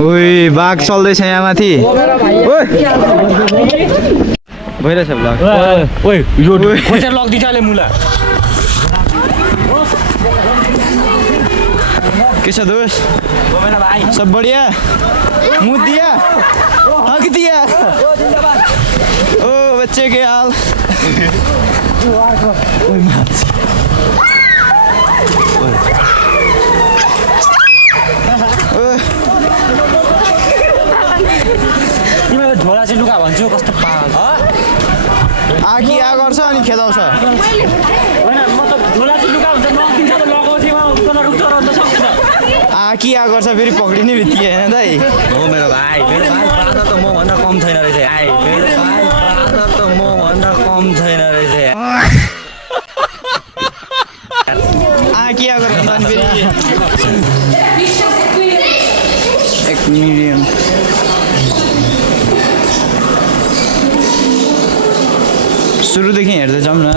ओइ बाघ चल्दैछ यहाँ माथि भइरहेछ ब्लग खोसेर लगिदिन्छ अहिले मुला के छ दोस्त सब बढ़िया मुँह दिया हक दिया ओ बच्चे के हाल तिमीले झोला चाहिँ लुगा भन्छु कस्तो पागल आगी आ गर्छ अनि खेदाउँछ होइन म त झोला चाहिँ लुगा भन्छ नकिन्छ त लगाउँथेँ उनीहरू रुच्छ सक्छ आकी आ गर्छ फेरि पक्रिने बित्तिकै होइन दाइ हो मेरो भाइ ब्रादर त म भन्दा कम छैन रहेछ मेरो भाइ ब्रादर त म भन्दा कम छैन रहेछ आकी आ गर्छ अनि फेरि एक मिडियम सुरुदेखि हेर्दै जाउँ न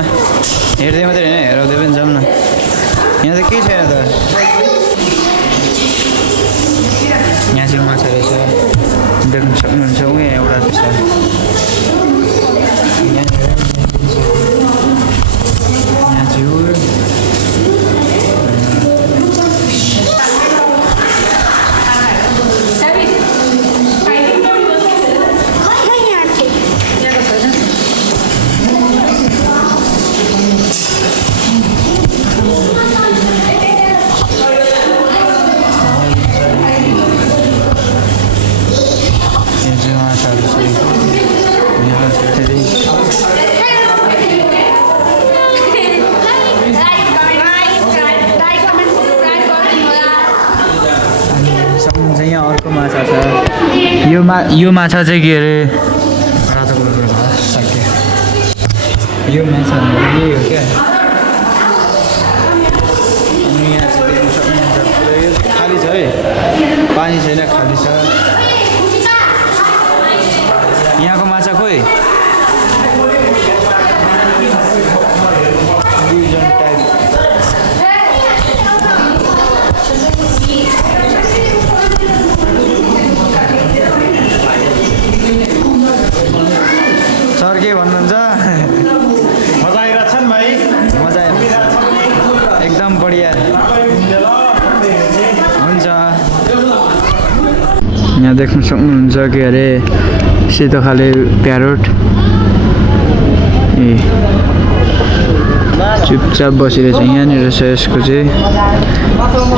हेर्दै मात्रै होइन हेराउँदै पनि जाउँ न यहाँ त केही छैन त यहाँ चाहिँ माछा रहेछ देख्न सक्नुहुन्छ उहाँ एउटा छ यहाँ चाहिँ हो यहाँ अर्को माछा छ यो माछा चाहिँ के अरे यो माछा यही हो क्या अनि यहाँ चाहिँ देख्न सक्नुहुन्छ यो खाली छ है पानी छैन खाली छ यहाँको माछा खोइ फ्युजन टाइप सर के भन्नुहुन्छ मजा आइरहेछ नि भाइ मजा आयो एकदम बढिया हुन्छ यहाँ देख्न सक्नुहुन्छ के अरे सेतो खाले प्यारोट ए चुपचाप बसिरहेछ यहाँनिर छ यसको चाहिँ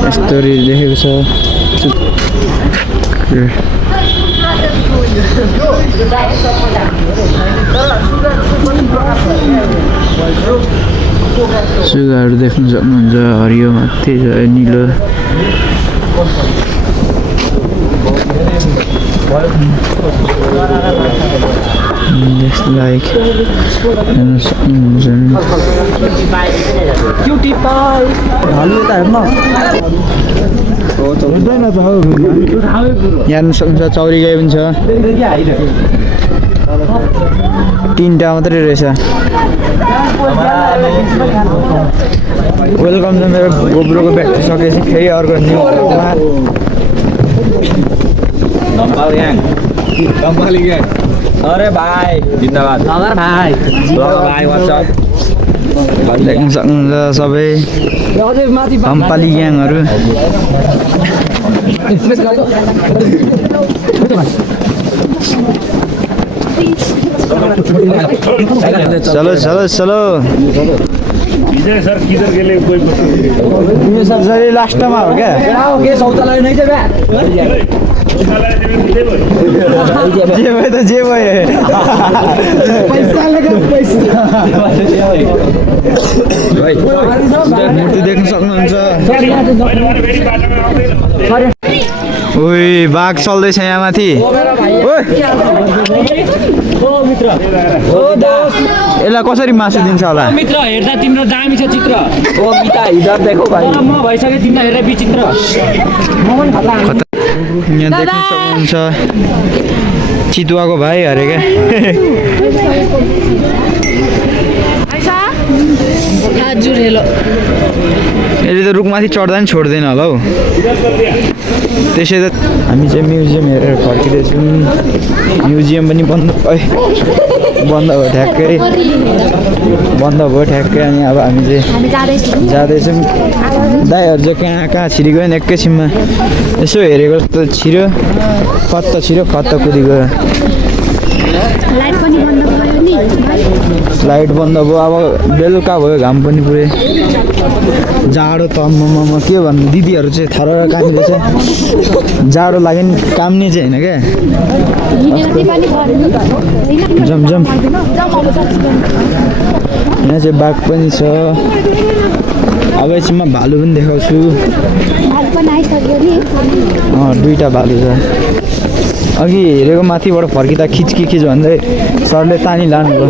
यस्तो देखेको छ सुगाहरू देख्न सक्नुहुन्छ हरियो माथि छ निलो लाइक हेर्न सक्नुहुन्छ हेर्न सक्नुहुन्छ चौरी गाई पनि छ तीनटा मात्रै रहेछ वेलकम छ मेरो गोब्रोको ब्याट्री सकेपछि फेरि अर्को न्यू अरे भाइ जिन्दाबाद भाइ देख्न सक्नुहुन्छ सबै हम्पाली ग्याङहरू चलो चलो चलो सर किधर गेले कोही सर लास्टमा हो क्या जे भयो त जे भयो मूर्ति देख्न सक्नुहुन्छ ओइ बाघ चल्दैछ यहाँ माथि यसलाई कसरी मासु दिन्छ होला मित्र हेर्दा तिम्रो दामी छ चित्र ओ मिता हिजो देखो भाइ म भइसक्यो तिमीलाई हेरेर विचित्र म पनि खतरा यहाँ देख्न सक्नुहुन्छ चितुवाको भाइ अरे क्या जुरेलो यसले त रुखमाथि चढ्दा नि छोड्दैन होला हौ त्यसै त हामी चाहिँ म्युजियम हेरेर फर्किँदैछौँ म्युजियम पनि बन्द भयो ठ्याक्कै अनि अब हामी चाहिँ जाँदैछौँ दाइहरू चाहिँ कहाँ छिरिगयो नि एकैछिनमा यसो हेरेको जस्तो छिर्यो फत्त कुदिगयो लाइट बन्द भयो अब बेलुका भयो घाम पनि पुरै जाडो त ममा के भन्नु दिदीहरू चाहिँ थर कामिँदैछ जाडो लाग्यो नि काम्ने चाहिँ होइन क्या जम यहाँ चाहिँ बाघ पनि छ अब एकछिनमा भालु पनि देखाउँछु दुईवटा भालु छ अघि हेरेको माथिबाट फर्किँदा खिच भन्दै सरले तानी लानुभयो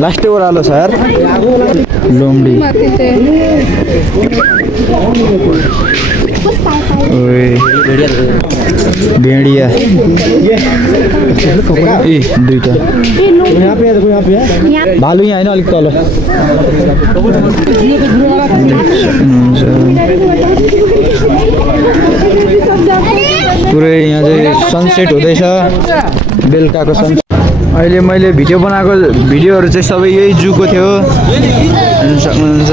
लास्टै ओह्रालो छ यार लोमडी भेडिया ए दुईटा भालु यहाँ होइन अलिक तल पुरै यहाँ चाहिँ सनसेट हुँदैछ बेलुकाको सनसेट अहिले मैले भिडियोहरू चाहिँ सबै यही जूको थियो हेर्न सक्नुहुन्छ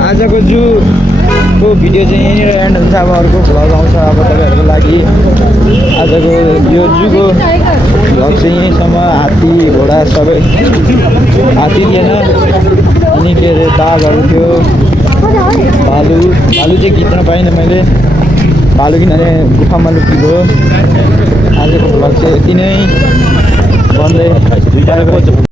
आजको जूको भिडियो चाहिँ यहीँनिर एन्ड हुन्छ अब अर्को भ्लग आउँछ अब तपाईँहरूको लागि आजको यो जूको भ्लग चाहिँ यहीँसम्म हात्ती घोडा सबै हात्ती थिएन अनि के अरे बाघहरू थियो भालु चाहिँ खिच्न पाइनँ मैले भालु किनभने गुफामा लुकिगयो आजको भ्लग चाहिँ यति नै भन्दै